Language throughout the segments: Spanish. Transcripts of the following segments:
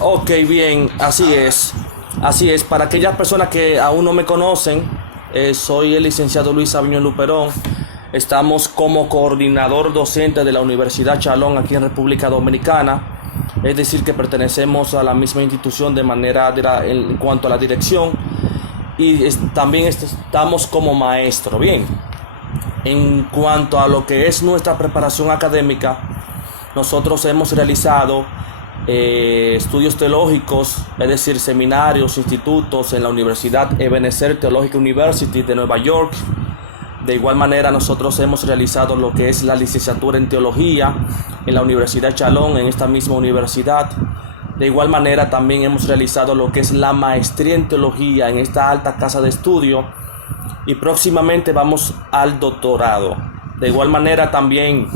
Ok, bien, así es. Así es. Para aquellas personas que aún no me conocen, soy el licenciado Luis Aviño Luperón. Estamos como coordinador docente de la Universidad Chalón aquí en República Dominicana. Es decir, que pertenecemos a la misma institución de manera en cuanto a la dirección y también estamos como maestro. Bien, en cuanto a lo que es nuestra preparación académica, nosotros hemos realizado estudios teológicos, es decir, seminarios, institutos en la Universidad Ebenezer Theological University de Nueva York. De igual manera, nosotros hemos realizado lo que es la licenciatura en teología en la Universidad Chalón, en esta misma universidad. De igual manera, también hemos realizado lo que es la maestría en teología en esta alta casa de estudio y próximamente vamos al doctorado. De igual manera, también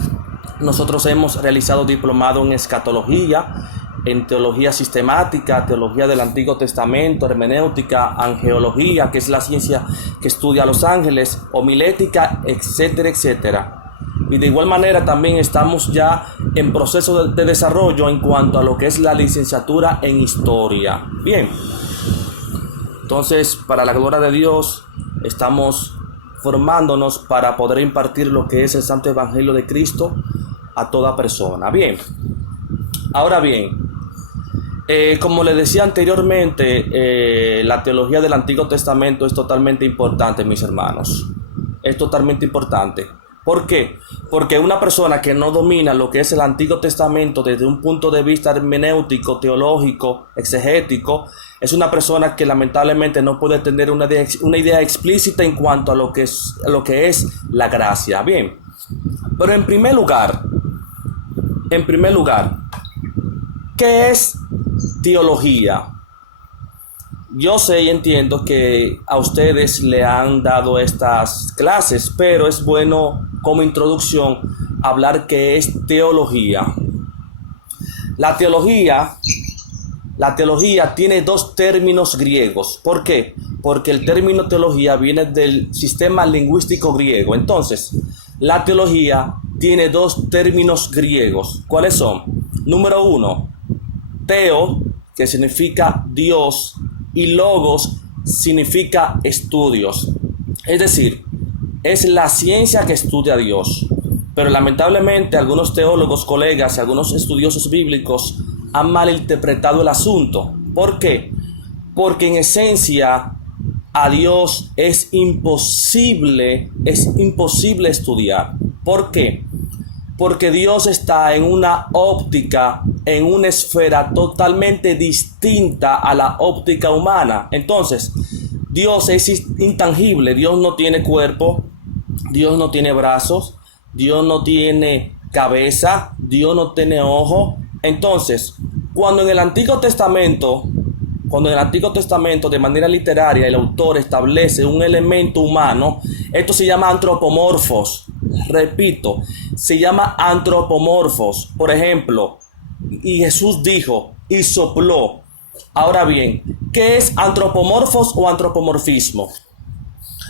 nosotros hemos realizado diplomado en escatología, en teología sistemática, teología del Antiguo Testamento, hermenéutica, angeología, que es la ciencia que estudia a los ángeles, homilética, etcétera, etcétera. Y de igual manera también estamos ya en proceso de desarrollo en cuanto a lo que es la licenciatura en historia. Bien, entonces para la gloria de Dios estamos formándonos para poder impartir lo que es el Santo Evangelio de Cristo a toda persona. Bien, ahora bien, como les decía anteriormente, la teología del Antiguo Testamento es totalmente importante, mis hermanos. Es totalmente importante. ¿Por qué? Porque una persona que no domina lo que es el Antiguo Testamento desde un punto de vista hermenéutico, teológico, exegético, es una persona que lamentablemente no puede tener una idea explícita en cuanto a lo que es la gracia. Bien, pero en primer lugar, ¿qué es teología? Yo sé y entiendo que a ustedes le han dado estas clases, pero es bueno como introducción hablar qué es teología. La teología tiene dos términos griegos. ¿Por qué? Porque el término teología viene del sistema lingüístico griego. Entonces, la teología tiene dos términos griegos. ¿Cuáles son? Número uno, teo, que significa Dios, y logos significa estudios. Es decir, es la ciencia que estudia a Dios. Pero lamentablemente algunos teólogos, colegas y algunos estudiosos bíblicos han malinterpretado el asunto. ¿Por qué? Porque en esencia a Dios es imposible estudiar. ¿Por qué? Porque Dios está en una óptica, en una esfera totalmente distinta a la óptica humana. Entonces, Dios es intangible. Dios no tiene cuerpo, Dios no tiene brazos, Dios no tiene cabeza, Dios no tiene ojo. Entonces, cuando en el Antiguo Testamento de manera literaria el autor establece un elemento humano, esto se llama antropomorfos. Repito, se llama antropomorfos. Por ejemplo, y Jesús dijo y sopló. Ahora bien, ¿qué es antropomorfos o antropomorfismo?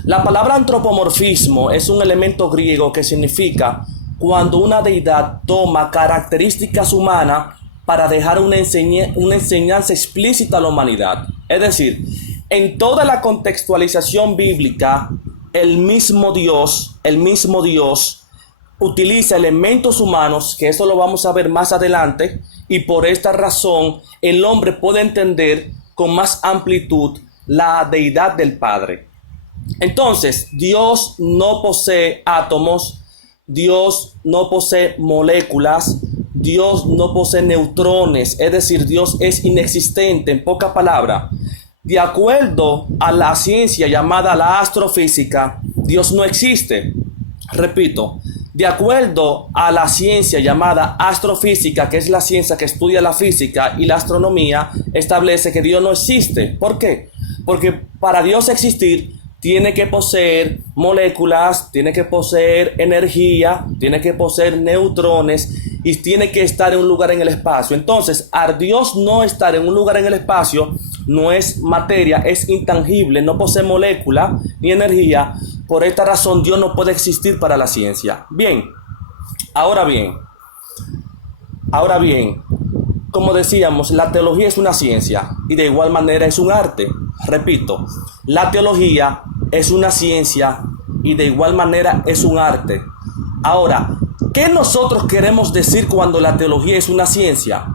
La palabra antropomorfismo es un elemento griego que significa cuando una deidad toma características humanas para dejar una enseñanza explícita a la humanidad. Es decir, en toda la contextualización bíblica, el mismo Dios utiliza elementos humanos, que eso lo vamos a ver más adelante, y por esta razón el hombre puede entender con más amplitud la deidad del Padre. Entonces, Dios no posee átomos, Dios no posee moléculas, Dios no posee neutrones, es decir, Dios es inexistente. En pocas palabras, de acuerdo a la ciencia llamada la astrofísica, Dios no existe. Repito, de acuerdo a la ciencia llamada astrofísica, que es la ciencia que estudia la física y la astronomía, establece que Dios no existe. ¿Por qué? Porque para Dios existir, tiene que poseer moléculas, tiene que poseer energía, tiene que poseer neutrones y tiene que estar en un lugar en el espacio. Entonces, al Dios no estar en un lugar en el espacio, no es materia, es intangible, no posee molécula ni energía. Por esta razón, Dios no puede existir para la ciencia. Ahora bien, como decíamos, la teología es una ciencia y de igual manera es un arte. Repito, la teología es una ciencia y de igual manera es un arte. Ahora, ¿qué nosotros queremos decir cuando la teología es una ciencia?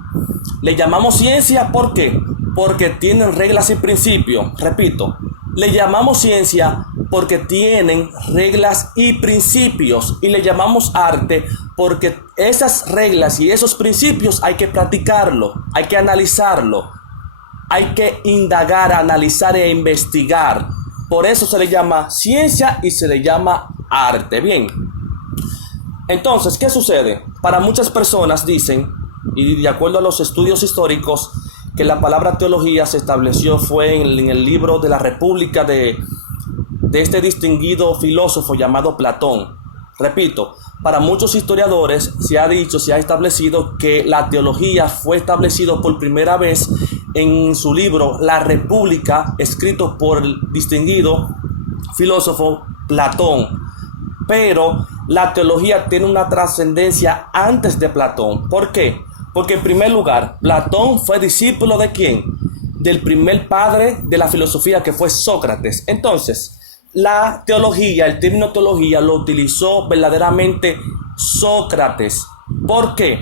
Le llamamos ciencia, ¿por qué? Porque tienen reglas y principios. Repito, le llamamos ciencia porque tienen reglas y principios, y le llamamos arte porque esas reglas y esos principios hay que practicarlo, hay que analizarlo, hay que indagar, analizar e investigar. Por eso se le llama ciencia y se le llama arte. Bien, entonces, ¿qué sucede? Para muchas personas dicen, y de acuerdo a los estudios históricos, que la palabra teología se estableció fue en el libro de la República de este distinguido filósofo llamado Platón. Repito, para muchos historiadores se ha dicho, se ha establecido que la teología fue establecida por primera vez en su libro La República, escrito por el distinguido filósofo Platón. Pero la teología tiene una trascendencia antes de Platón. ¿Por qué? Porque en primer lugar, Platón fue discípulo ¿de quién? Del primer padre de la filosofía, que fue Sócrates. Entonces, la teología, el término teología lo utilizó verdaderamente Sócrates. ¿Por qué?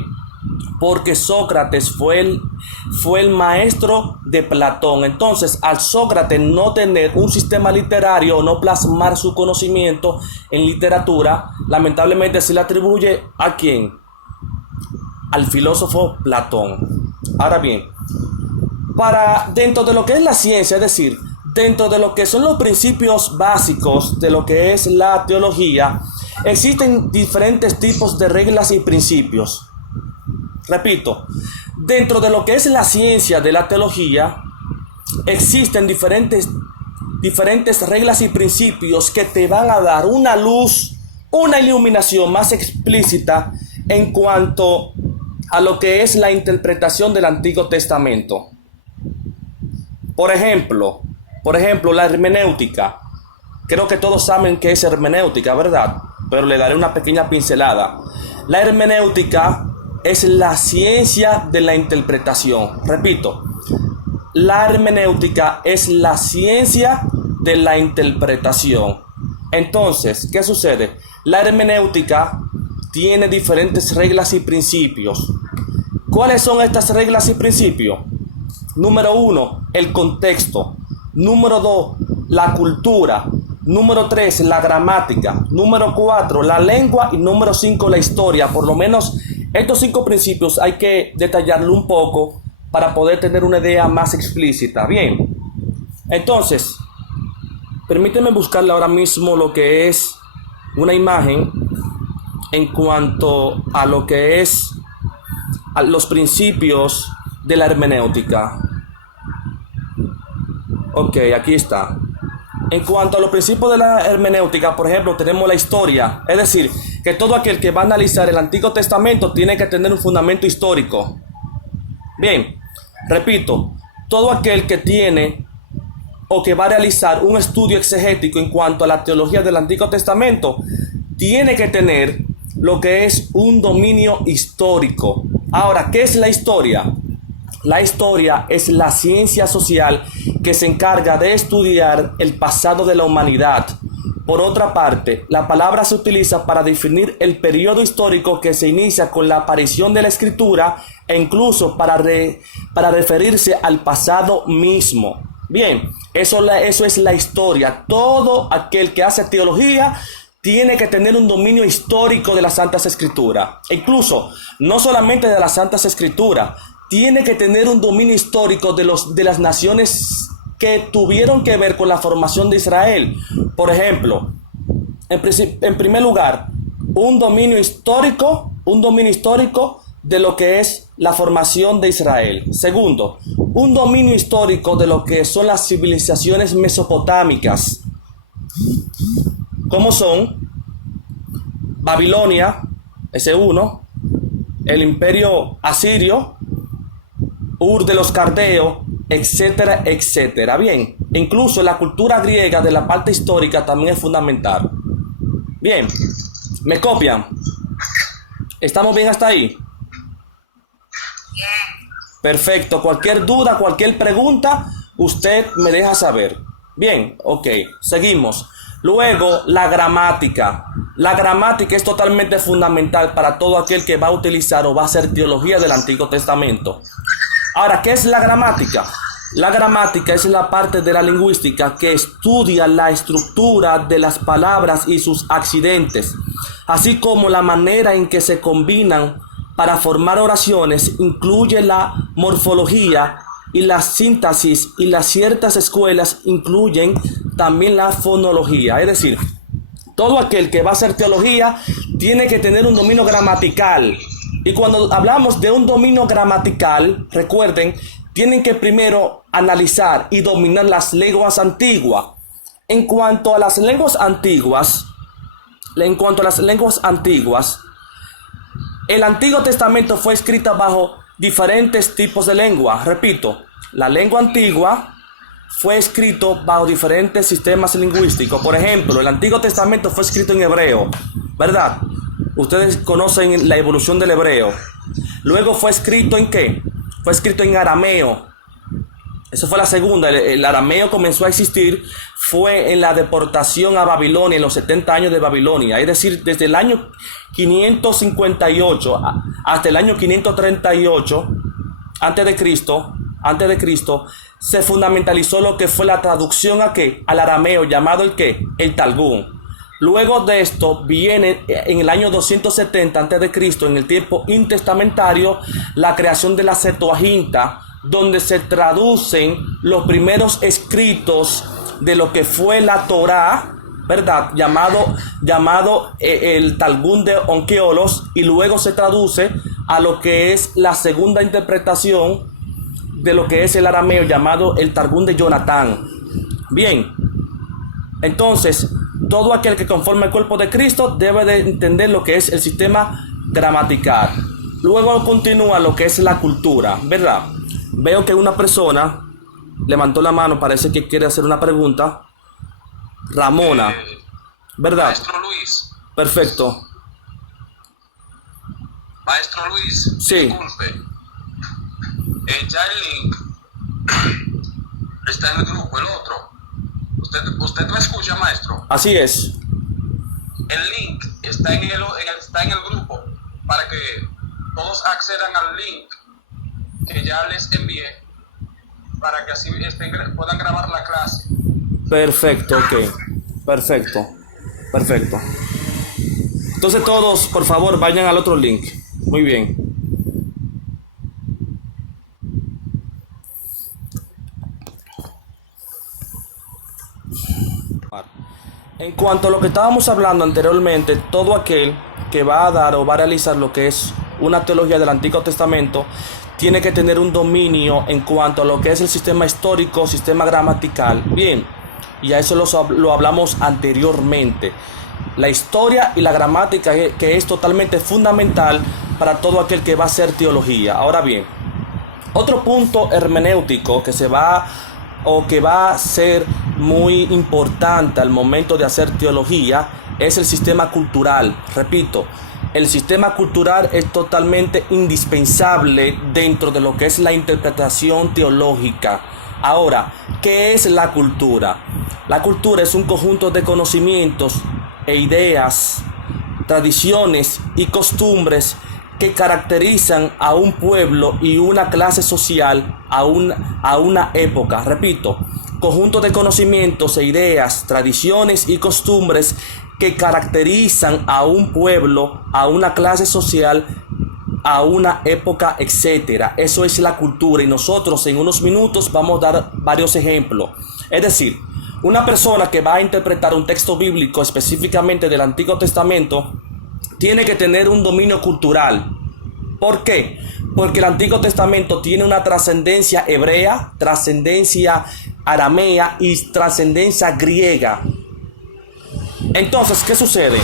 Porque Sócrates fue el maestro de Platón. Entonces, al Sócrates no tener un sistema literario, no plasmar su conocimiento en literatura, lamentablemente se le atribuye ¿a quién? Al filósofo Platón. Ahora bien, dentro de lo que es la ciencia, es decir, dentro de lo que son los principios básicos de lo que es la teología, existen diferentes tipos de reglas y principios. Repito, dentro de lo que es la ciencia de la teología, existen diferentes reglas y principios que te van a dar una luz, una iluminación más explícita en cuanto a lo que es la interpretación del Antiguo Testamento. Por ejemplo, la hermenéutica. Creo que todos saben qué es hermenéutica, ¿verdad? Pero le daré una pequeña pincelada. La hermenéutica es la ciencia de la interpretación. Repito, la hermenéutica es la ciencia de la interpretación. Entonces, ¿qué sucede? La hermenéutica tiene diferentes reglas y principios. ¿Cuáles son estas reglas y principios? Número 1, el contexto. Número 2, la cultura. Número 3, la gramática. Número 4, la lengua. Y número 5, la historia. Por lo menos estos 5 principios hay que detallarlo un poco para poder tener una idea más explícita. Bien, entonces, permíteme buscarle ahora mismo lo que es una imagen en cuanto a lo que es a los principios de la hermenéutica. Ok, aquí está. En cuanto a los principios de la hermenéutica, por ejemplo, tenemos la historia. Es decir, que todo aquel que va a analizar el Antiguo Testamento tiene que tener un fundamento histórico. Bien, repito, todo aquel que tiene o que va a realizar un estudio exegético en cuanto a la teología del Antiguo Testamento tiene que tener lo que es un dominio histórico. Ahora, ¿qué es la historia? La historia es la ciencia social que se encarga de estudiar el pasado de la humanidad. Por otra parte, la palabra se utiliza para definir el periodo histórico que se inicia con la aparición de la escritura e incluso para referirse al pasado mismo. Bien, eso es la historia. Todo aquel que hace teología tiene que tener un dominio histórico de las Santas Escrituras. E incluso, no solamente de las Santas Escrituras, tiene que tener un dominio histórico de las naciones que tuvieron que ver con la formación de Israel. Por ejemplo, en primer lugar, un dominio histórico de lo que es la formación de Israel. Segundo, un dominio histórico de lo que son las civilizaciones mesopotámicas, como son Babilonia, ese uno, el imperio asirio, Ur de los Caldeos, etcétera, etcétera. Bien, incluso la cultura griega de la parte histórica también es fundamental. Bien, ¿me copian? ¿Estamos bien hasta ahí? Perfecto. Cualquier duda, cualquier pregunta, usted me deja saber. Bien, ok. Seguimos. Luego, la gramática. La gramática es totalmente fundamental para todo aquel que va a utilizar o va a hacer teología del Antiguo Testamento. Ahora, ¿qué es la gramática? La gramática es la parte de la lingüística que estudia la estructura de las palabras y sus accidentes, así como la manera en que se combinan para formar oraciones. Incluye la morfología y la síntesis, y las ciertas escuelas incluyen también la fonología. Es decir, todo aquel que va a hacer teología tiene que tener un dominio gramatical. Y cuando hablamos de un dominio gramatical, recuerden, tienen que primero analizar y dominar las lenguas antiguas. En cuanto a las lenguas antiguas, el Antiguo Testamento fue escrito bajo diferentes tipos de lengua. Repito, la lengua antigua fue escrito bajo diferentes sistemas lingüísticos. Por ejemplo, el Antiguo Testamento fue escrito en hebreo, ¿verdad? Ustedes conocen la evolución del hebreo. Luego fue escrito ¿en qué? Fue escrito en arameo. Eso fue la segunda. El arameo comenzó a existir fue en la deportación a Babilonia, en los 70 años de Babilonia. Es decir, desde el año 558 hasta el año 538 antes de Cristo, se fundamentalizó lo que fue la traducción ¿a qué? Al arameo, llamado el ¿qué? El Talmud. Luego de esto viene en el año 270 a.C., en el tiempo intestamentario, la creación de la Septuaginta, donde se traducen los primeros escritos de lo que fue la Torá, ¿verdad? Llamado el Talmud de Onkelos, y luego se traduce a lo que es la segunda interpretación de lo que es el arameo, llamado el Talmud de Jonatán. Bien, entonces todo aquel que conforma el cuerpo de Cristo debe de entender lo que es el sistema gramatical. Luego continúa lo que es la cultura, ¿verdad? Veo que una persona levantó la mano, parece que quiere hacer una pregunta. Ramona, ¿verdad? Maestro Luis. Perfecto. Maestro Luis, sí. Disculpe. Ya el link está en el grupo, el otro. ¿Usted me escucha, maestro? Así es. El link está en el grupo para que todos accedan al link que ya les envié para que así puedan grabar la clase. Perfecto, ok. Perfecto. Entonces todos, por favor, vayan al otro link. Muy bien. En cuanto a lo que estábamos hablando anteriormente, todo aquel que va a dar o va a realizar lo que es una teología del Antiguo Testamento tiene que tener un dominio en cuanto a lo que es el sistema histórico, sistema gramatical. Bien, y a eso lo hablamos anteriormente. La historia y la gramática, que es totalmente fundamental para todo aquel que va a hacer teología. Ahora bien, otro punto hermenéutico que va a ser muy importante al momento de hacer teología es el sistema cultural. Repito, el sistema cultural es totalmente indispensable dentro de lo que es la interpretación teológica. Ahora, ¿qué es la cultura? La cultura es un conjunto de conocimientos e ideas, tradiciones y costumbres que caracterizan a un pueblo y una clase social a una época. Repito, conjunto de conocimientos e ideas, tradiciones y costumbres que caracterizan a un pueblo, a una clase social, a una época, etcétera. Eso es la cultura, y nosotros en unos minutos vamos a dar varios ejemplos. Es decir, una persona que va a interpretar un texto bíblico específicamente del Antiguo Testamento tiene que tener un dominio cultural. ¿Por qué? Porque el Antiguo Testamento tiene una trascendencia hebrea, trascendencia aramea y trascendencia griega. Entonces, ¿qué sucede?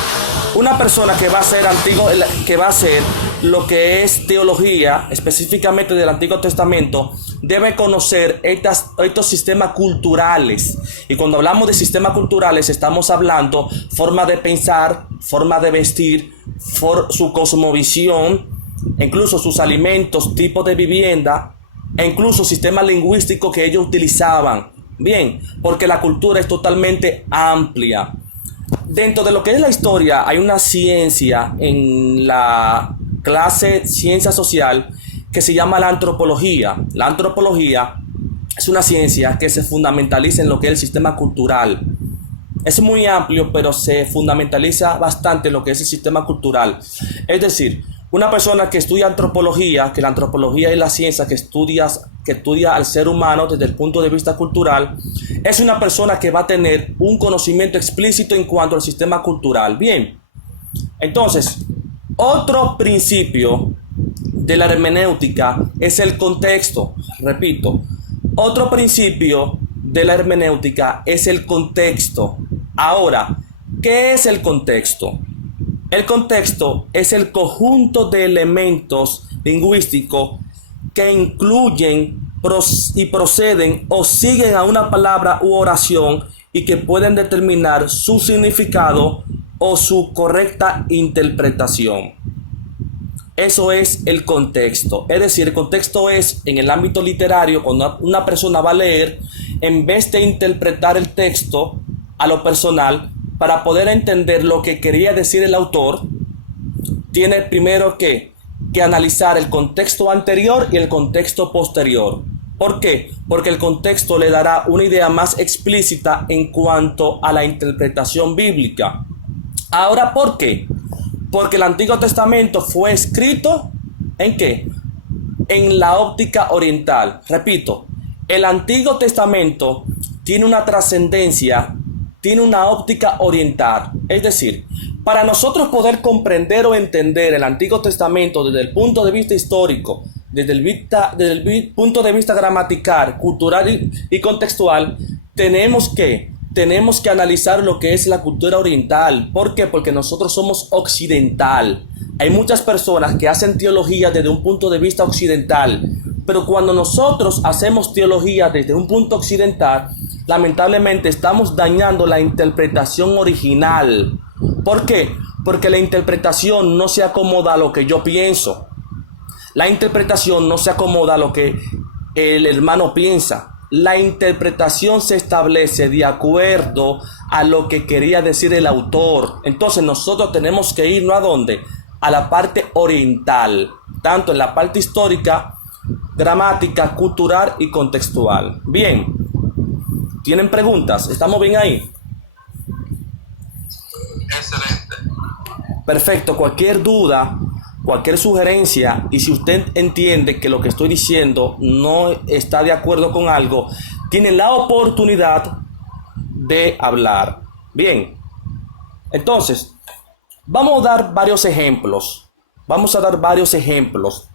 Una persona que va a hacer lo que es teología, específicamente del Antiguo Testamento, debe conocer estos sistemas culturales. Y cuando hablamos de sistemas culturales, estamos hablando forma de pensar, forma de vestir, su cosmovisión, incluso sus alimentos, tipo de vivienda, e incluso sistemas lingüísticos que ellos utilizaban. Bien, porque la cultura es totalmente amplia. Dentro de lo que es la historia, hay una ciencia en la clase ciencia social que se llama la antropología. La antropología es una ciencia que se fundamentaliza en lo que es el sistema cultural. Es muy amplio, pero se fundamentaliza bastante en lo que es el sistema cultural. Es decir, una persona que estudia antropología, que la antropología es la ciencia que estudia al ser humano desde el punto de vista cultural, es una persona que va a tener un conocimiento explícito en cuanto al sistema cultural. Bien, entonces, otro principio de la hermenéutica es el contexto. Repito, otro principio de la hermenéutica es el contexto. Ahora, ¿qué es el contexto? El contexto es el conjunto de elementos lingüísticos que incluyen y proceden o siguen a una palabra u oración y que pueden determinar su significado o su correcta interpretación. Eso es el contexto. Es decir, el contexto es en el ámbito literario, cuando una persona va a leer, en vez de interpretar el texto a lo personal, para poder entender lo que quería decir el autor, tiene primero que analizar el contexto anterior y el contexto posterior. ¿Por qué? Porque el contexto le dará una idea más explícita en cuanto a la interpretación bíblica. Ahora, ¿por qué? Porque el Antiguo Testamento fue escrito ¿en qué? En la óptica oriental. Repito, el Antiguo Testamento tiene una trascendencia, tiene una óptica oriental. Es decir, para nosotros poder comprender o entender el Antiguo Testamento desde el punto de vista histórico, desde el punto de vista gramatical, cultural y contextual, tenemos que analizar lo que es la cultura oriental. ¿Por qué? Porque nosotros somos occidental. Hay muchas personas que hacen teología desde un punto de vista occidental, pero cuando nosotros hacemos teología desde un punto occidental, lamentablemente estamos dañando la interpretación original. ¿Por qué? Porque la interpretación no se acomoda a lo que yo pienso. La interpretación no se acomoda a lo que el hermano piensa. La interpretación se establece de acuerdo a lo que quería decir el autor. Entonces nosotros tenemos que irnos ¿a dónde? A la parte oriental, tanto en la parte histórica, gramática, cultural y contextual. Bien, ¿tienen preguntas? ¿Estamos bien ahí? Excelente. Perfecto, cualquier duda, cualquier sugerencia, y si usted entiende que lo que estoy diciendo no está de acuerdo con algo, tiene la oportunidad de hablar. Bien, entonces, vamos a dar varios ejemplos. Vamos a dar varios ejemplos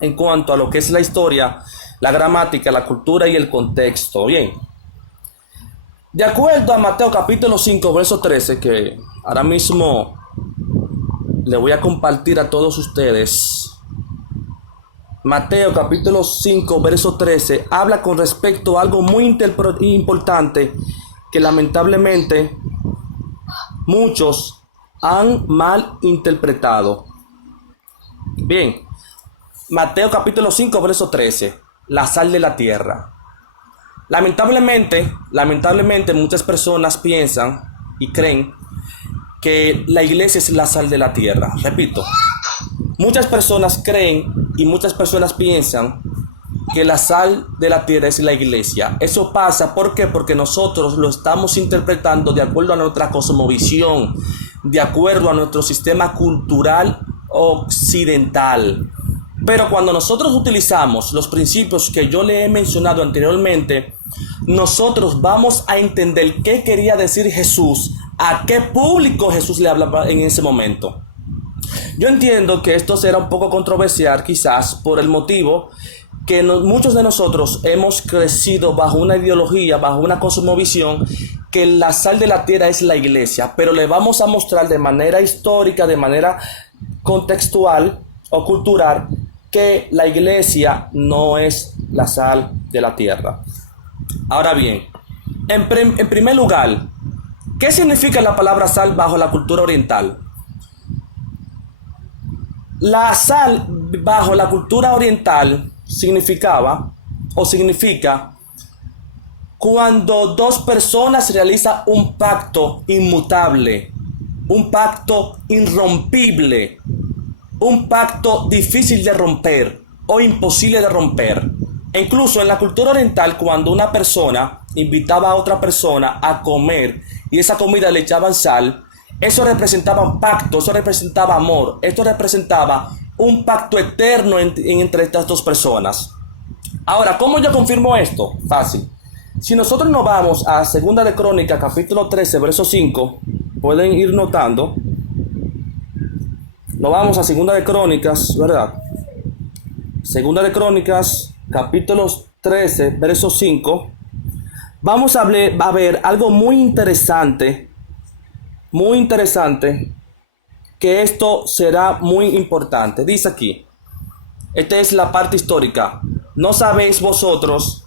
en cuanto a lo que es la historia, la gramática, la cultura y el contexto. Bien, de acuerdo a Mateo capítulo 5, verso 13, que ahora mismo le voy a compartir a todos ustedes. Mateo capítulo 5, verso 13, habla con respecto a algo muy importante que lamentablemente muchos han mal interpretado. Bien, Mateo capítulo 5, verso 13, la sal de la tierra. Lamentablemente muchas personas piensan y creen que la iglesia es la sal de la tierra. Repito, muchas personas creen y muchas personas piensan que la sal de la tierra es la iglesia. Eso pasa, ¿por qué? Porque nosotros lo estamos interpretando de acuerdo a nuestra cosmovisión, de acuerdo a nuestro sistema cultural occidental. Pero cuando nosotros utilizamos los principios que yo le he mencionado anteriormente, nosotros vamos a entender qué quería decir Jesús, a qué público Jesús le hablaba en ese momento. Yo entiendo que esto será un poco controversial, quizás por el motivo que muchos de nosotros hemos crecido bajo una ideología, bajo una cosmovisión, que la sal de la tierra es la iglesia, pero le vamos a mostrar de manera histórica, de manera contextual o cultural, que la iglesia no es la sal de la tierra. Ahora bien, en primer lugar, ¿qué significa la palabra sal bajo la cultura oriental? La sal bajo la cultura oriental significaba o significa cuando dos personas realizan un pacto inmutable, un pacto irrompible, un pacto difícil de romper o imposible de romper. E incluso en la cultura oriental, cuando una persona invitaba a otra persona a comer y esa comida le echaban sal, eso representaba un pacto, eso representaba amor, esto representaba un pacto eterno entre estas dos personas. Ahora, ¿cómo yo confirmo esto? Fácil. Si nosotros nos vamos a Segunda de Crónicas, capítulo 13, verso 5, pueden ir notando. Nos vamos a Segunda de Crónicas, ¿verdad? Segunda de Crónicas, capítulo 13, verso 5. Vamos a ver algo muy interesante, que esto será muy importante. Dice aquí, esta es la parte histórica. ¿No sabéis vosotros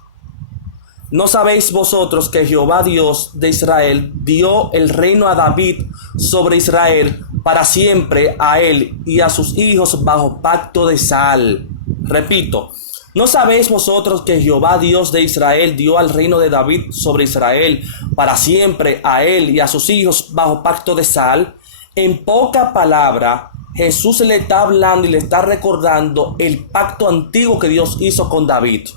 que Jehová Dios de Israel dio el reino a David sobre Israel para siempre, a él y a sus hijos bajo pacto de sal? Repito, ¿no sabéis vosotros que Jehová Dios de Israel dio al reino de David sobre Israel para siempre, a él y a sus hijos bajo pacto de sal? En poca palabra, Jesús le está hablando y le está recordando el pacto antiguo que Dios hizo con David.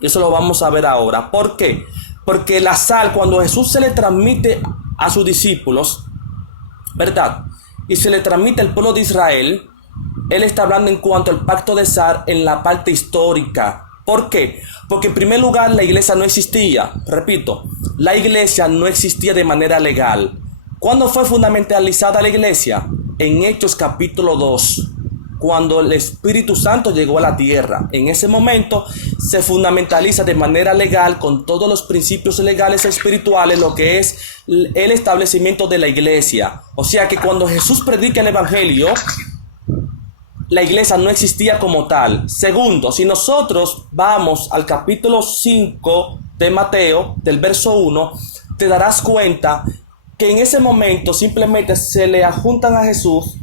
Eso lo vamos a ver ahora. ¿Por qué? Porque la sal, cuando Jesús se le transmite a sus discípulos, ¿verdad? Y se le transmite al pueblo de Israel, Él está hablando en cuanto al pacto de sal en la parte histórica. ¿Por qué? Porque en primer lugar la iglesia no existía. Repito, la iglesia no existía de manera legal. ¿Cuándo fue fundamentalizada la iglesia? En Hechos capítulo 2. Cuando el Espíritu Santo llegó a la tierra, en ese momento se fundamentaliza de manera legal con todos los principios legales y espirituales lo que es el establecimiento de la iglesia. O sea que cuando Jesús predica el evangelio, la iglesia no existía como tal. Segundo, si nosotros vamos al capítulo 5 de Mateo, del verso 1, te darás cuenta que en ese momento simplemente se le adjuntan a Jesús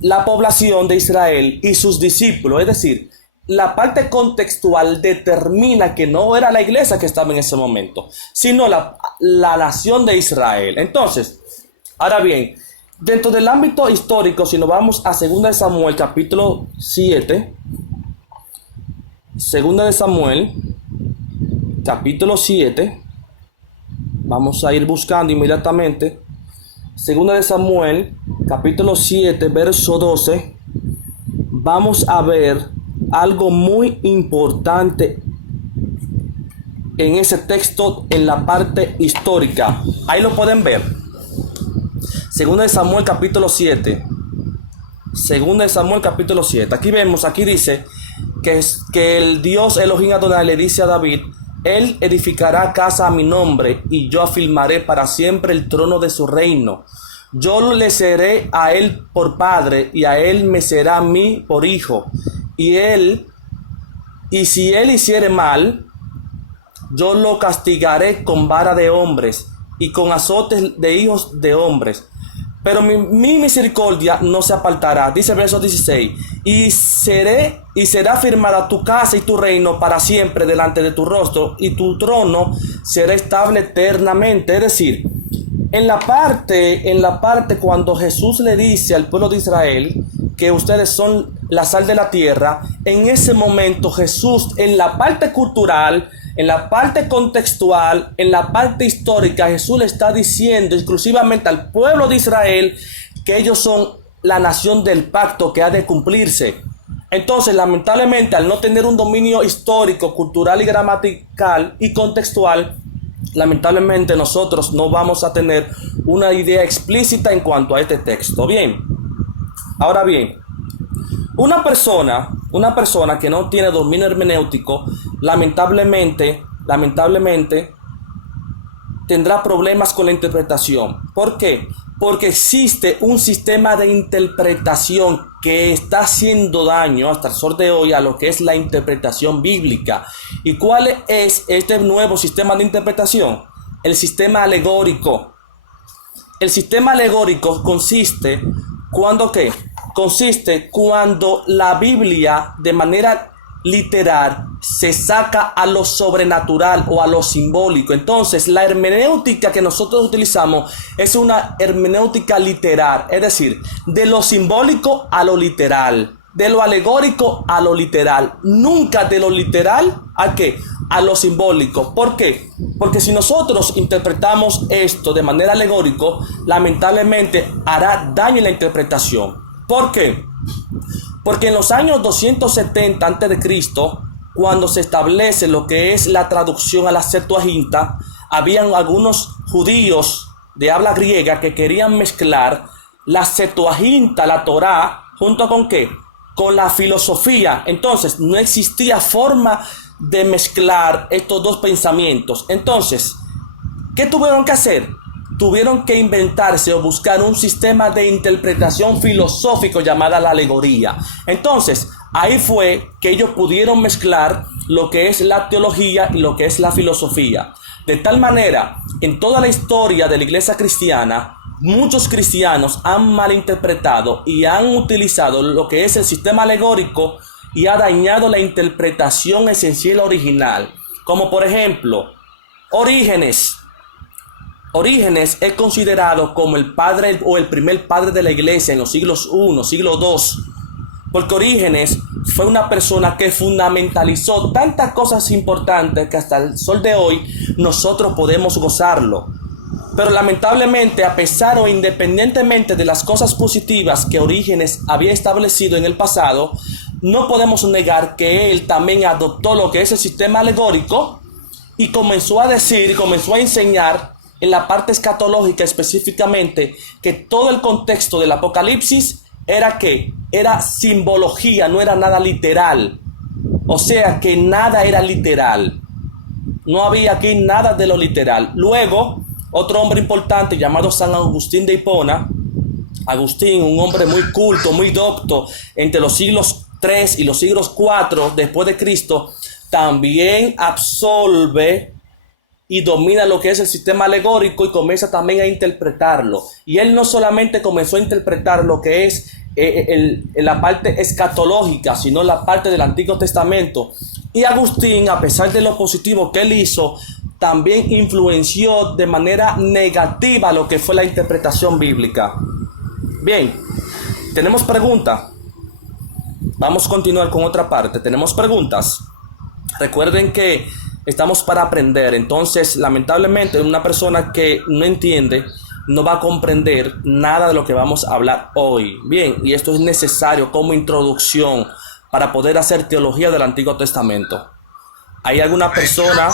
la población de Israel y sus discípulos. Es decir, la parte contextual determina que no era la iglesia que estaba en ese momento, sino la nación de Israel. Entonces, ahora bien, dentro del ámbito histórico, si nos vamos a 2 de Samuel, capítulo 7, 2 de Samuel, capítulo 7, vamos a ir buscando inmediatamente. 2 de Samuel, capítulo 7, verso 12, vamos a ver algo muy importante en ese texto, en la parte histórica. Ahí lo pueden ver. 2 de Samuel, capítulo 7. 2 de Samuel, capítulo 7. Aquí dice que el Dios Elohim Adonai le dice a David: Él edificará casa a mi nombre, y yo afirmaré para siempre el trono de su reino. Yo le seré a él por padre, y a él me será a mí por hijo. Y si él hiciere mal, yo lo castigaré con vara de hombres y con azotes de hijos de hombres. Pero mi misericordia no se apartará. Dice el verso 16. Y será firmada tu casa y tu reino para siempre delante de tu rostro, y tu trono será estable eternamente. Es decir, en la parte cuando Jesús le dice al pueblo de Israel que ustedes son la sal de la tierra, en ese momento Jesús, en la parte cultural, en la parte contextual, en la parte histórica, Jesús le está diciendo exclusivamente al pueblo de Israel que ellos son la nación del pacto que ha de cumplirse. Entonces, lamentablemente, al no tener un dominio histórico, cultural y gramatical y contextual, lamentablemente nosotros no vamos a tener una idea explícita en cuanto a este texto. Bien, ahora bien, una persona que no tiene dominio hermenéutico, lamentablemente tendrá problemas con la interpretación. ¿Por qué? Porque existe un sistema de interpretación que está haciendo daño hasta el sol de hoy a lo que es la interpretación bíblica. ¿Y cuál es este nuevo sistema de interpretación? El sistema alegórico. El sistema alegórico consiste cuando la Biblia de manera literal se saca a lo sobrenatural o a lo simbólico. Entonces, la hermenéutica que nosotros utilizamos es una hermenéutica literal, es decir, de lo simbólico a lo literal, de lo alegórico a lo literal, nunca de lo literal a ¿qué? A lo simbólico. ¿Por qué? Porque si nosotros interpretamos esto de manera alegórico, lamentablemente hará daño en la interpretación. ¿Por qué? Porque en los años 270 a.C., cuando se establece lo que es la traducción a la Septuaginta, habían algunos judíos de habla griega que querían mezclar la Septuaginta, la Torá, junto con ¿qué? Con la filosofía. Entonces, no existía forma de mezclar estos dos pensamientos. Entonces, ¿qué tuvieron que hacer? Tuvieron que inventarse o buscar un sistema de interpretación filosófico llamada la alegoría. Entonces, ahí fue que ellos pudieron mezclar lo que es la teología y lo que es la filosofía. De tal manera, en toda la historia de la iglesia cristiana, muchos cristianos han malinterpretado y han utilizado lo que es el sistema alegórico y ha dañado la interpretación esencial original. Como por ejemplo, Orígenes es considerado como el padre o el primer padre de la iglesia en los siglos I, siglo II, porque Orígenes fue una persona que fundamentalizó tantas cosas importantes que hasta el sol de hoy nosotros podemos gozarlo. Pero lamentablemente, a pesar o independientemente de las cosas positivas que Orígenes había establecido en el pasado, no podemos negar que él también adoptó lo que es el sistema alegórico y comenzó a decir y comenzó a enseñar en la parte escatológica específicamente que todo el contexto del Apocalipsis era que era simbología, no era nada literal. O sea que nada era literal. No había aquí nada de lo literal. Luego, otro hombre importante llamado San Agustín de Hipona, Agustín, un hombre muy culto, muy docto, entre los siglos 3 y los siglos 4 después de Cristo, también absolve y domina lo que es el sistema alegórico y comienza también a interpretarlo. Y él no solamente comenzó a interpretar lo que es la parte escatológica, sino la parte del Antiguo Testamento. Y Agustín, a pesar de lo positivo que él hizo, también influenció de manera negativa lo que fue la interpretación bíblica. Bien, tenemos preguntas. Vamos a continuar con otra parte. Tenemos preguntas. Recuerden que estamos para aprender. Entonces, lamentablemente, una persona que no entiende no va a comprender nada de lo que vamos a hablar hoy. Bien, y esto es necesario como introducción para poder hacer teología del Antiguo Testamento. ¿Hay alguna persona?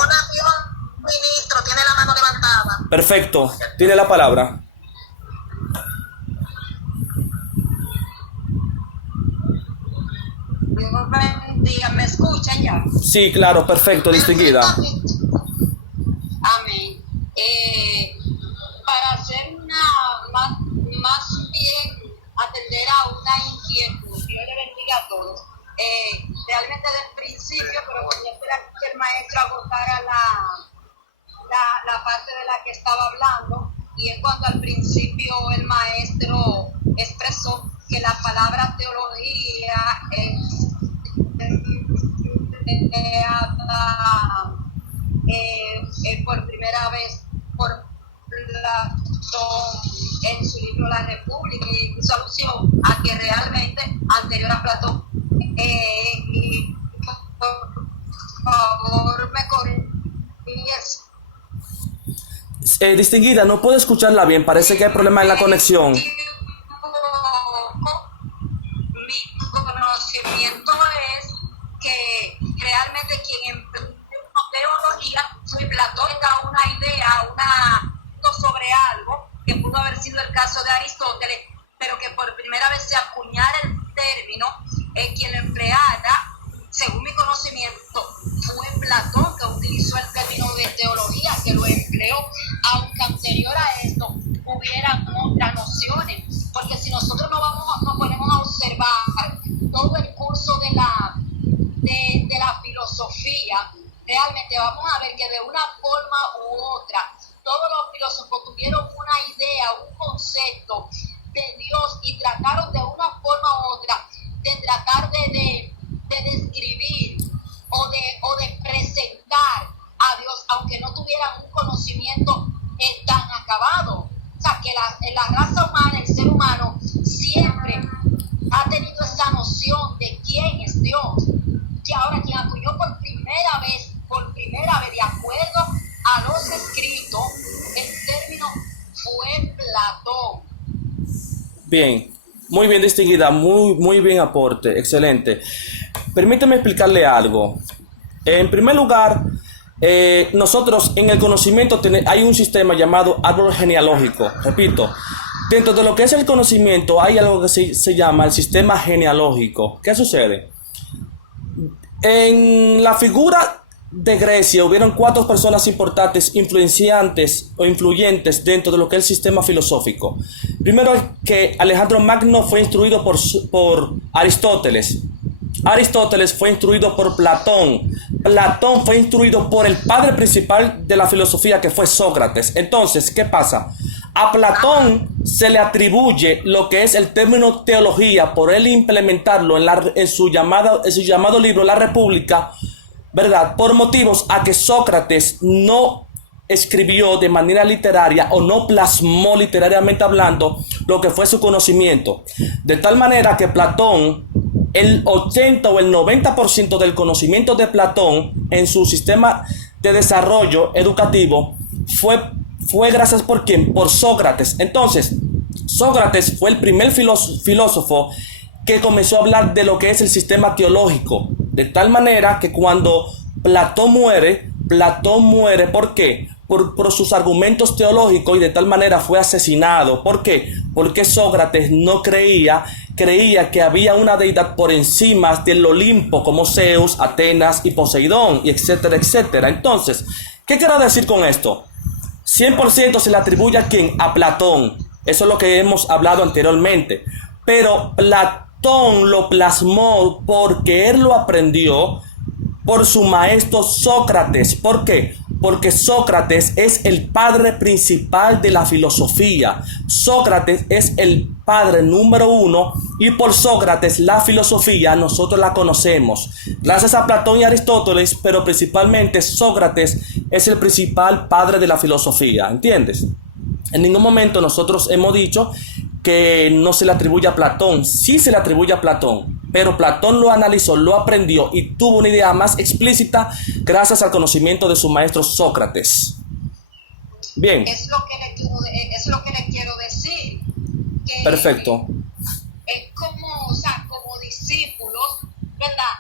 Ministro, tiene la mano levantada. Perfecto, tiene la palabra. Dios bendiga, ¿me escuchan ya? Sí, claro, perfecto, distinguida. Amén. Para hacer más bien atender a una inquietud, Dios le bendiga a todos. Realmente del principio, pero voy a esperar que el maestro agotara la parte de la que estaba hablando, y en cuanto al principio el maestro expresó que la palabra teología es por primera vez por Platón en su libro La República, y hizo alusión a que realmente anterior a Platón, y por favor me corriges. Distinguida, no puedo escucharla bien, parece que hay problema en la conexión. Mi conocimiento es que realmente quien empleó teología fue Platón, da una idea, sobre algo que pudo haber sido el caso de Aristóteles, pero que por primera vez se acuñara el término, quien lo empleara, según mi conocimiento, fue Platón, que utilizó el término de teología, que lo empleó, aunque anterior a esto hubieran otras nociones, porque si nosotros nos ponemos a observar todo el curso de la filosofía, realmente vamos a ver que de una forma u otra, todos los filósofos tuvieron una idea, un concepto de Dios y trataron de una forma u otra de tratar de describir o de presentar a Dios, aunque no tuvieran un conocimiento tan acabado. O sea, que la raza humana, el ser humano, siempre ha tenido esa noción de quién es Dios. Y ahora quien acudió por primera vez, de acuerdo a los escritos, el término fue Platón. Bien, muy bien distinguida, muy bien aporte, excelente. Permíteme explicarle algo. En primer lugar, nosotros en el conocimiento hay un sistema llamado árbol genealógico. Repito, dentro de lo que es el conocimiento hay algo que se llama el sistema genealógico. ¿Qué sucede? En la figura de Grecia hubieron 4 personas importantes, influyentes dentro de lo que es el sistema filosófico. Primero, que Alejandro Magno fue instruido por Aristóteles. Aristóteles fue instruido por Platón. Platón fue instruido por el padre principal de la filosofía, que fue Sócrates. Entonces, ¿qué pasa? A Platón se le atribuye lo que es el término teología por él implementarlo en su llamado libro La República, ¿verdad? Por motivos a que Sócrates no escribió de manera literaria o no plasmó literariamente hablando lo que fue su conocimiento. De tal manera que Platón, el 80 o el 90% del conocimiento de Platón en su sistema de desarrollo educativo fue gracias ¿por quién? Por Sócrates. Entonces, Sócrates fue el primer filósofo que comenzó a hablar de lo que es el sistema teológico. De tal manera que cuando Platón muere, ¿por qué? Por sus argumentos teológicos, y de tal manera fue asesinado. ¿Por qué? Porque Sócrates no creía que había una deidad por encima del Olimpo, como Zeus, Atenas y Poseidón, y etcétera, etcétera. Entonces, ¿qué quiero decir con esto? 100% se le atribuye ¿a quién? A Platón. Eso es lo que hemos hablado anteriormente. Pero Platón lo plasmó porque él lo aprendió por su maestro Sócrates. ¿Por qué? Porque Sócrates es el padre principal de la filosofía. Sócrates es el padre número 1, y por Sócrates la filosofía nosotros la conocemos. Gracias a Platón y Aristóteles, pero principalmente Sócrates es el principal padre de la filosofía. ¿Entiendes? En ningún momento nosotros hemos dicho que no se le atribuye a Platón. Sí se le atribuye a Platón, pero Platón lo analizó, lo aprendió y tuvo una idea más explícita gracias al conocimiento de su maestro Sócrates. Bien. Es lo que le quiero decir. Que perfecto. Es como, o sea, como discípulos, ¿verdad?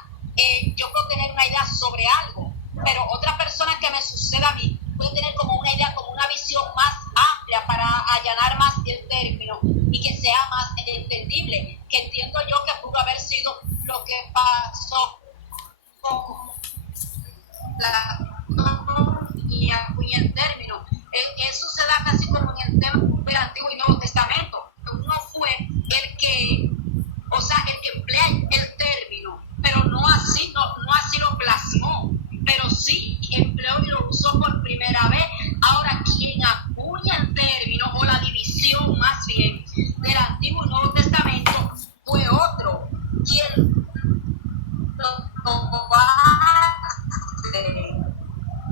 Yo puedo tener una idea sobre algo, pero otra persona que me suceda a mí puede tener como una idea, como una visión más amplia para allanar más el término y que sea más entendible, que entiendo yo que pudo haber sido lo que pasó con la y el término. Eso se da casi como en el tema del Antiguo y Nuevo Testamento. Uno fue el que emplea el término, pero no así lo plasmó, pero sí empleó y lo usó por primera vez. Ahora, quien acuña el término, o la división más bien, del Antiguo y Nuevo Testamento, fue otro, quien lo hace.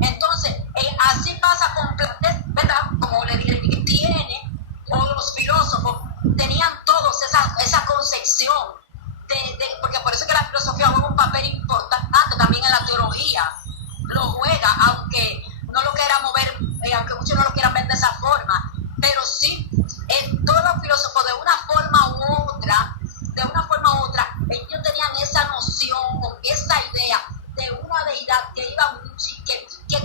Entonces, así pasa con Platón, ¿verdad? Como le dije, o los filósofos tenían todos esa concepción porque por eso es que la filosofía juega un papel importante también en la teología. Lo juega, aunque no lo queramos ver, aunque muchos no lo quieran ver de esa forma, pero sí, todos los filósofos de una forma u otra, ellos tenían esa noción, esa idea de una deidad que iba mucho y que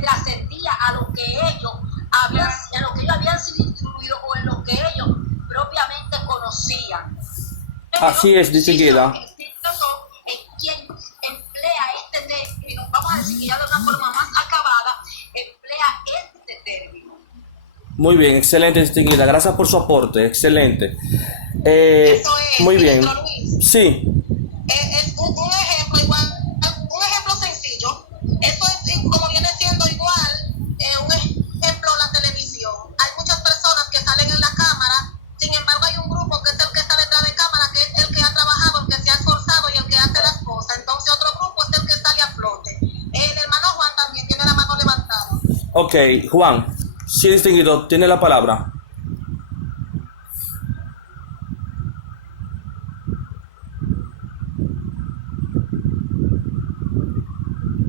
trascendía a lo que ellos habían sido instruidos o en lo que ellos propiamente conocían. Pero así es, distinguida. Es quien emplea este término, vamos a decir que ya de una forma más acabada, emplea este término. Muy bien, excelente, distinguida. Gracias por su aporte, excelente. Eso es, muy bien. Luis. Sí. Es un ejemplo igual, un ejemplo sencillo. Eso es como viene siendo igual un ejemplo la televisión. Hay muchas personas que salen en la cámara, sin embargo hay un grupo que es el que está detrás de cámara, que es el que ha trabajado, el que se ha esforzado y el que hace las cosas. Entonces Ok, Juan, sí, distinguido, tiene la palabra.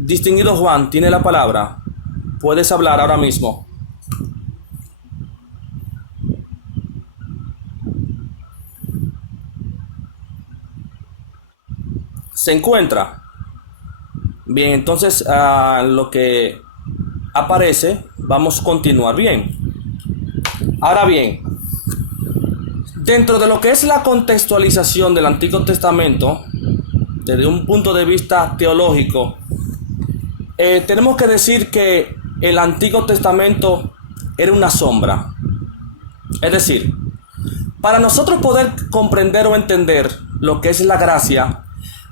Distinguido Juan, tiene la palabra. Puedes hablar ahora mismo. ¿Se encuentra? Bien, entonces lo que aparece, vamos a continuar. Bien. Ahora bien, dentro de lo que es la contextualización del Antiguo Testamento, desde un punto de vista teológico, tenemos que decir que el Antiguo Testamento era una sombra. Es decir, para nosotros poder comprender o entender lo que es la gracia,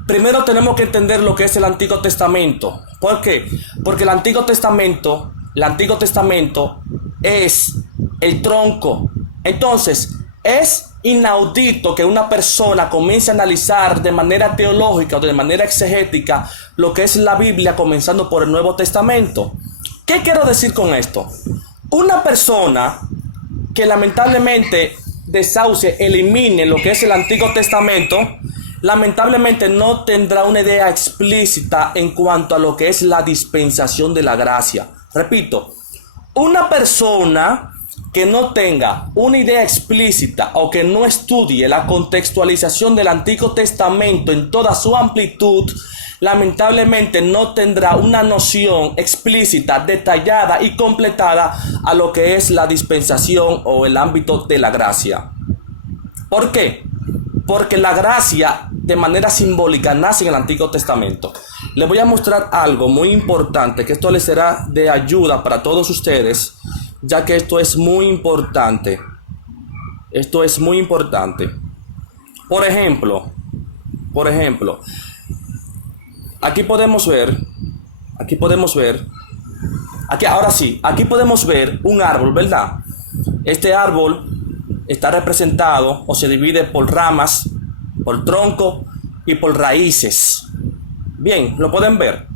primero tenemos que entender lo que es el Antiguo Testamento. ¿Por qué? Porque el Antiguo Testamento es el tronco. Entonces, es inaudito que una persona comience a analizar de manera teológica o de manera exegética lo que es la Biblia, comenzando por el Nuevo Testamento. ¿Qué quiero decir con esto? Una persona que lamentablemente desahucie, elimine lo que es el Antiguo Testamento, lamentablemente no tendrá una idea explícita en cuanto a lo que es la dispensación de la gracia. Repito, una persona que no tenga una idea explícita o que no estudie la contextualización del Antiguo Testamento en toda su amplitud, lamentablemente no tendrá una noción explícita, detallada y completada a lo que es la dispensación o el ámbito de la gracia. ¿Por qué? Porque la gracia de manera simbólica nace en el Antiguo Testamento. Les voy a mostrar algo muy importante, que esto les será de ayuda para todos ustedes, ya que esto es muy importante. Esto es muy importante. Por ejemplo, aquí podemos ver, ahora sí, aquí podemos ver un árbol, ¿verdad? Este árbol está representado o se divide por ramas, por tronco y por raíces. Bien, ¿lo pueden ver?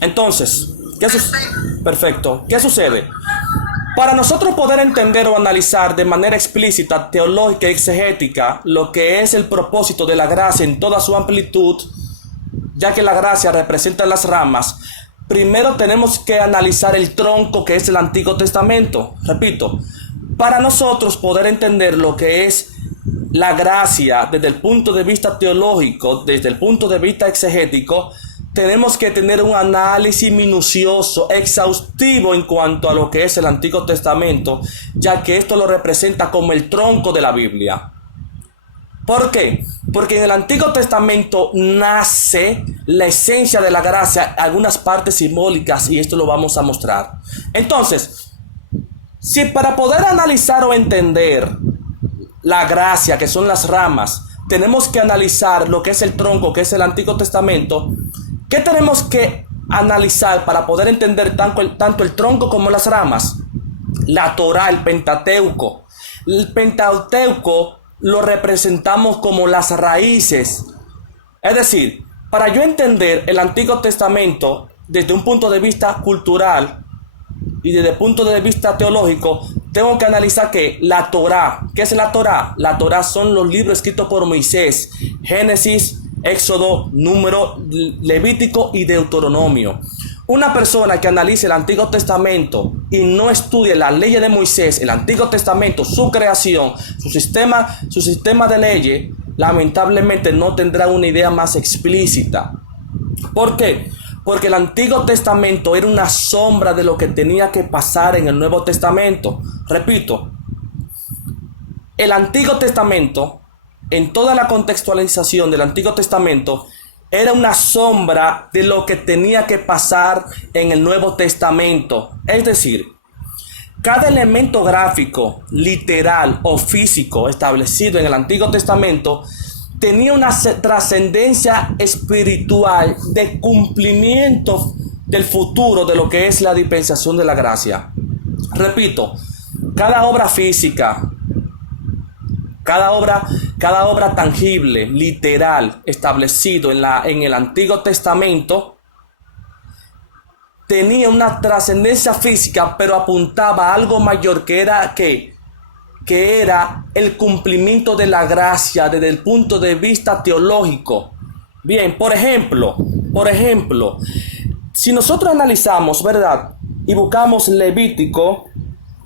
Entonces, perfecto. ¿Qué sucede? Para nosotros poder entender o analizar de manera explícita, teológica y exegética lo que es el propósito de la gracia en toda su amplitud, ya que la gracia representa las ramas, primero tenemos que analizar el tronco que es el Antiguo Testamento. Repito, para nosotros poder entender lo que es la gracia desde el punto de vista teológico, desde el punto de vista exegético, tenemos que tener un análisis minucioso, exhaustivo en cuanto a lo que es el Antiguo Testamento, ya que esto lo representa como el tronco de la Biblia. ¿Por qué? Porque en el Antiguo Testamento nace la esencia de la gracia, algunas partes simbólicas, y esto lo vamos a mostrar. Entonces, si para poder analizar o entender la gracia, que son las ramas, tenemos que analizar lo que es el tronco, que es el Antiguo Testamento, ¿qué tenemos que analizar para poder entender tanto el tronco como las ramas? La Torá, el Pentateuco. El Pentateuco lo representamos como las raíces. Es decir, para yo entender el Antiguo Testamento desde un punto de vista cultural y desde el punto de vista teológico, tengo que analizar que la Torá, ¿qué es la Torá? La Torá son los libros escritos por Moisés: Génesis, Éxodo, Número, Levítico y Deuteronomio. Una persona que analice el Antiguo Testamento y no estudie la ley de Moisés, el Antiguo Testamento, su creación, su sistema de leyes, lamentablemente no tendrá una idea más explícita. ¿Por qué? Porque el Antiguo Testamento era una sombra de lo que tenía que pasar en el Nuevo Testamento. Repito, el Antiguo Testamento, en toda la contextualización del Antiguo Testamento, era una sombra de lo que tenía que pasar en el Nuevo Testamento. Es decir, cada elemento gráfico, literal o físico establecido en el Antiguo Testamento tenía una trascendencia espiritual de cumplimiento del futuro de lo que es la dispensación de la gracia. Repito, cada obra física, cada obra tangible, literal, establecido en el Antiguo Testamento, tenía una trascendencia física, pero apuntaba a algo mayor, que era el cumplimiento de la gracia desde el punto de vista teológico. Bien, por ejemplo, si nosotros analizamos, ¿verdad? Y buscamos Levítico,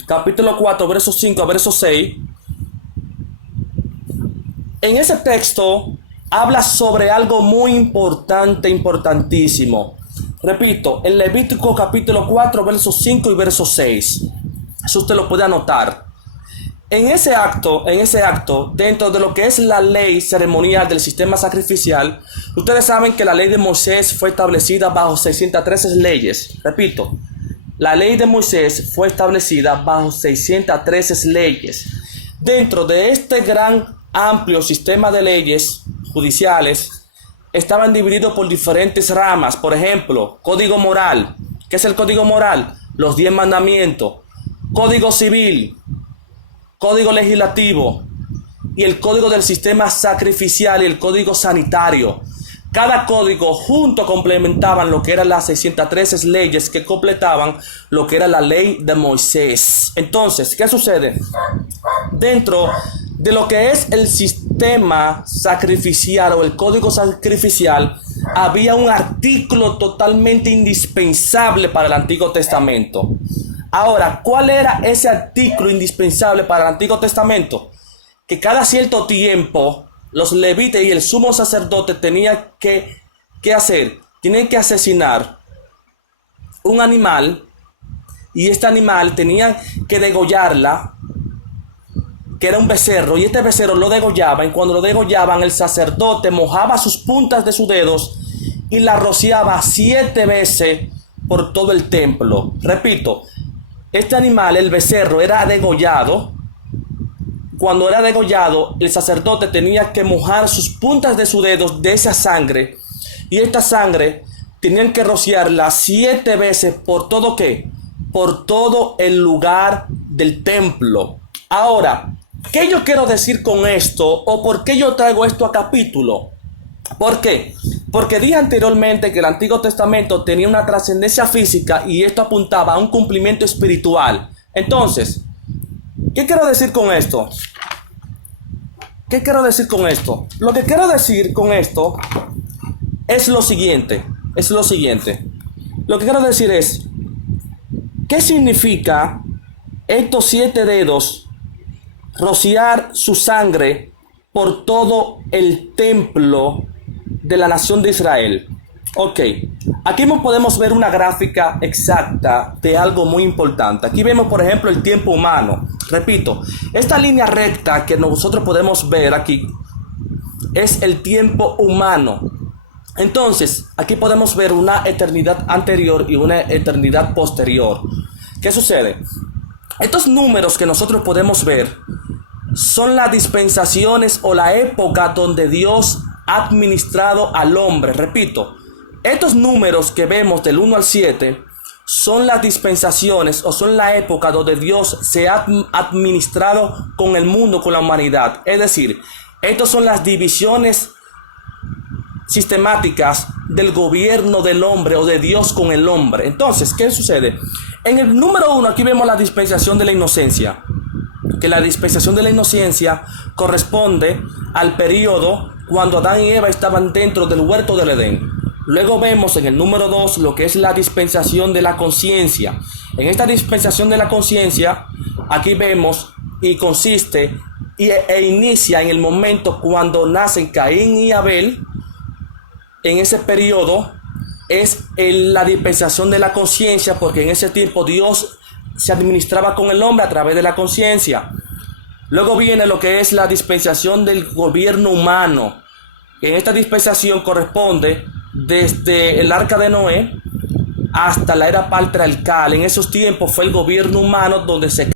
capítulo 4, versos 5 a versos 6, en ese texto habla sobre algo muy importante, importantísimo. Repito, en Levítico capítulo 4, versos 5 y versos 6. Eso usted lo puede anotar. En ese acto, dentro de lo que es la ley ceremonial del sistema sacrificial, ustedes saben que la ley de Moisés fue establecida bajo 613 leyes. Repito, la ley de Moisés fue establecida bajo 613 leyes. Dentro de este gran, amplio sistema de leyes judiciales, estaban divididos por diferentes ramas. Por ejemplo, código moral. ¿Qué es el código moral? Los 10 mandamientos. Código civil. Código legislativo y el código del sistema sacrificial y el código sanitario. Cada código junto complementaban lo que eran las 613 leyes que completaban lo que era la ley de Moisés. Entonces, ¿qué sucede? Dentro de lo que es el sistema sacrificial o el código sacrificial, había un artículo totalmente indispensable para el Antiguo Testamento. Ahora, ¿cuál era ese artículo indispensable para el Antiguo Testamento? Que cada cierto tiempo los levitas y el sumo sacerdote tenían que hacer, tienen que asesinar un animal, y este animal tenían que degollarla, que era un becerro, y este becerro lo degollaban, y cuando lo degollaban el sacerdote mojaba sus puntas de sus dedos y la rociaba 7 veces por todo el templo. Repito, este animal, el becerro, era degollado. Cuando era degollado, el sacerdote tenía que mojar sus puntas de sus dedos de esa sangre. Y esta sangre tenían que rociarla 7 veces por todo ¿qué? Por todo el lugar del templo. Ahora, ¿qué yo quiero decir con esto? ¿O por qué yo traigo esto a capítulo? ¿Por qué? Porque dije anteriormente que el Antiguo Testamento tenía una trascendencia física y esto apuntaba a un cumplimiento espiritual. Entonces, ¿qué quiero decir con esto? ¿Qué quiero decir con esto? Lo que quiero decir con esto es lo siguiente. Lo que quiero decir es, ¿qué significa estos 7 dedos rociar su sangre por todo el templo de la nación de Israel? Ok, aquí podemos ver una gráfica exacta de algo muy importante. Aquí vemos, por ejemplo, el tiempo humano. Repito, esta línea recta que nosotros podemos ver aquí es el tiempo humano. Entonces, aquí podemos ver una eternidad anterior y una eternidad posterior. ¿Qué sucede? Estos números que nosotros podemos ver son las dispensaciones o la época donde Dios ha administrado al hombre. Repito, estos números que vemos del 1 al 7 son las dispensaciones o son la época donde Dios se ha administrado con el mundo, con la humanidad. Es decir, estas son las divisiones sistemáticas del gobierno del hombre o de Dios con el hombre. Entonces, ¿qué sucede? En el número 1 aquí vemos la dispensación de la inocencia. Que la dispensación de la inocencia corresponde al periodo cuando Adán y Eva estaban dentro del huerto del Edén. Luego vemos en el número 2 lo que es la dispensación de la conciencia. En esta dispensación de la conciencia, aquí vemos y consiste e inicia en el momento cuando nacen Caín y Abel. En ese periodo es la dispensación de la conciencia, porque en ese tiempo Dios se administraba con el hombre a través de la conciencia. Luego viene lo que es la dispensación del gobierno humano. En esta dispensación corresponde desde el arca de Noé hasta la era patriarcal. En esos tiempos fue el gobierno humano donde se